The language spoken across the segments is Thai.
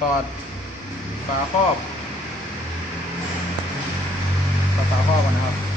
ถอดฝาครอบถอดฝาครอบก่อนนะครับ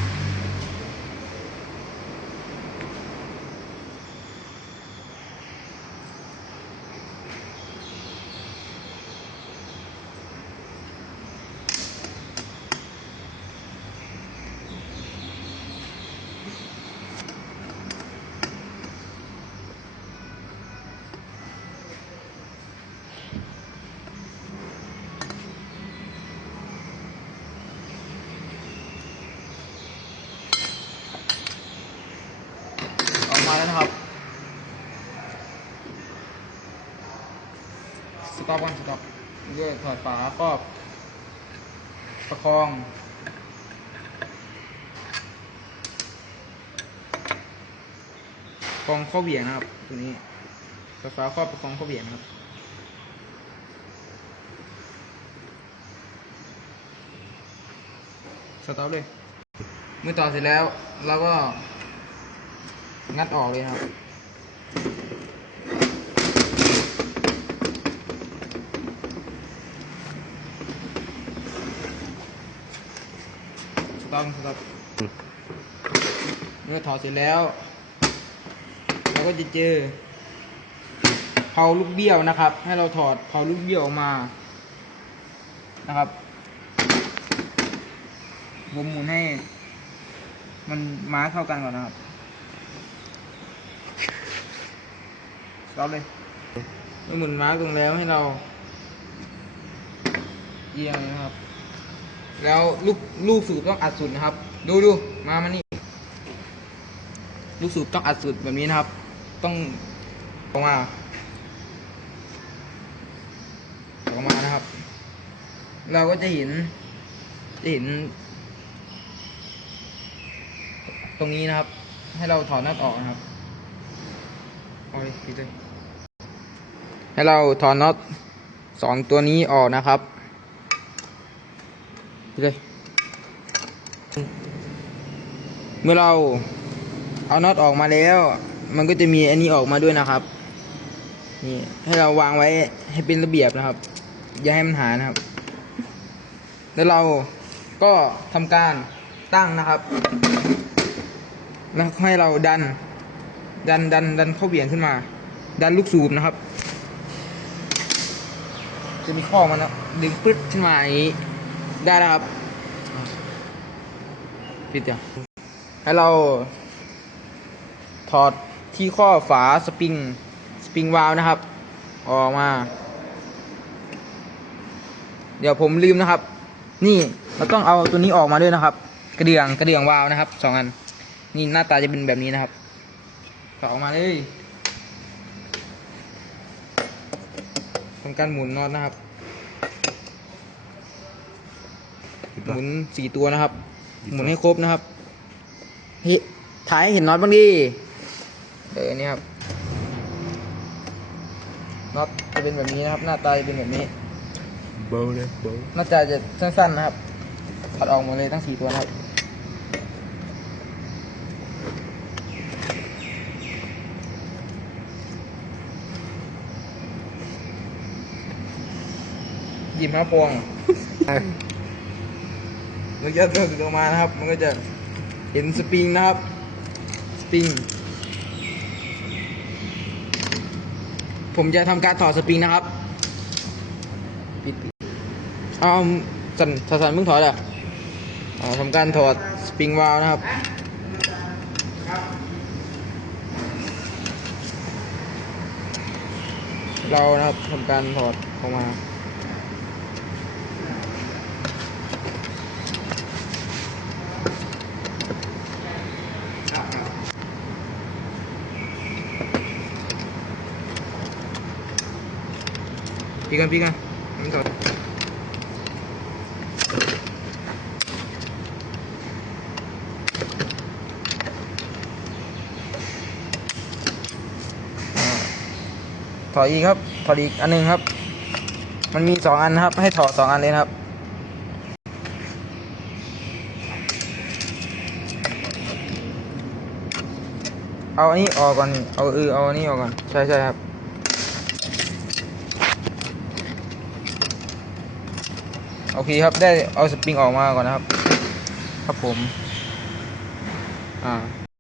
มาแล้วนะครับ สต็อปกันสต็อปเยื่อถอดฝาครอบประคองคองข้อเหวี่ยงนะครับ ตัวนี้ถอดฝาครอบประคองข้อเหวี่ยงครับ สต็อปเลย เมื่อต่อเสร็จแล้วเราก็ งัดออกเลยครับสต็อปสต็อปเมื่อถอดเสร็จแล้วเราก็จะเจอเผาลูกเบี้ยวนะครับ ให้เราถอดเผาลูกเบี้ยวออกมา นะครับผมหมุนให้ มันมาเข้ากันก่อนนะครับ ราเลยเมื่อหมุนมาตรงแล้วให้เราเอียงนะครับ แล้วลูกลูกสูบต้องอัดสุดนะครับ ดูดูมามานี่ลูกสูบต้องอัดสุดแบบนี้นะครับ ต้องออกมาออกมานะครับ เราก็จะเห็นจะเห็น ตรงนี้นะครับ ให้เราถอดน็อตออกนะครับเอาเลยปิดเลย ให้เราถอดน็อตสองตัวนี้ออกนะครับเลยเมื่อเราเอาน็อตออกมาแล้ว มันก็จะมีอันนี้ออกมาด้วยนะครับ นี่ให้เราวางไว้ให้เป็นระเบียบนะครับ อย่าให้มันหายนะครับ แล้วเราก็ทำการตั้งนะครับ แล้วให้เราดัน ดันดันดันเข้าเบี่ยงขึ้นมา ดันลูกสูบนะครับ จะมีข้อมันนะดึงปึ๊ดขึ้นมาอย่างนี้ ได้แล้วครับปิดเดี๋ยวให้เรา ถอดที่ข้อฝาสปริง สปริงวาล์วนะครับ ออกมา เดี๋ยวผมลืมนะครับ นี่เราต้องเอาตัวนี้ออกมาด้วยนะครับ กระเดื่องกระเดื่องวาล์วนะครับสองอัน นี่หน้าตาจะเป็นแบบนี้นะครับถอดออกมาเลยำการหมุนน็อตนะครับ หมุนสี่ตัวนะครับ หมุนให้ครบนะครับเฮ้ยถ่ายให้เห็นน็อตบ้างดิเออนี่ครับน็อตจะเป็นแบบนี้นะครับ หน้าตาจะเป็นแบบนี้เบาเลยเบาหน้าตาจะสั้นๆนะครับถอดออกหมดเลยทั้งสี่ตัวนะครับ หยิบมาพวงแล้วยัดตัวออกมานะครับ มันก็จะเห็นสปริงนะครับ สปริง ผมจะทำการถอดสปริงนะครับปิดปิดเอาสันสันสันมึงถอดอะอ่าทำการถอดสปริงวาล์วนะครับเรานะครับทำการถอดออกมา ปีกันปีกันมันถอดอ่าถอดอีกครับ ถอดอีกอันหนึงครับ มันมีสองอันนะครับ ให้ถอดสองอันเลยนะครับ เอาอันนี้ออกก่อน เอาเออเอาอันนี้ออกก่อน ใช่ใช่ครับ โอเคครับได้เอาสปริงออกมาก่อนนะครับ ครับผม อ่า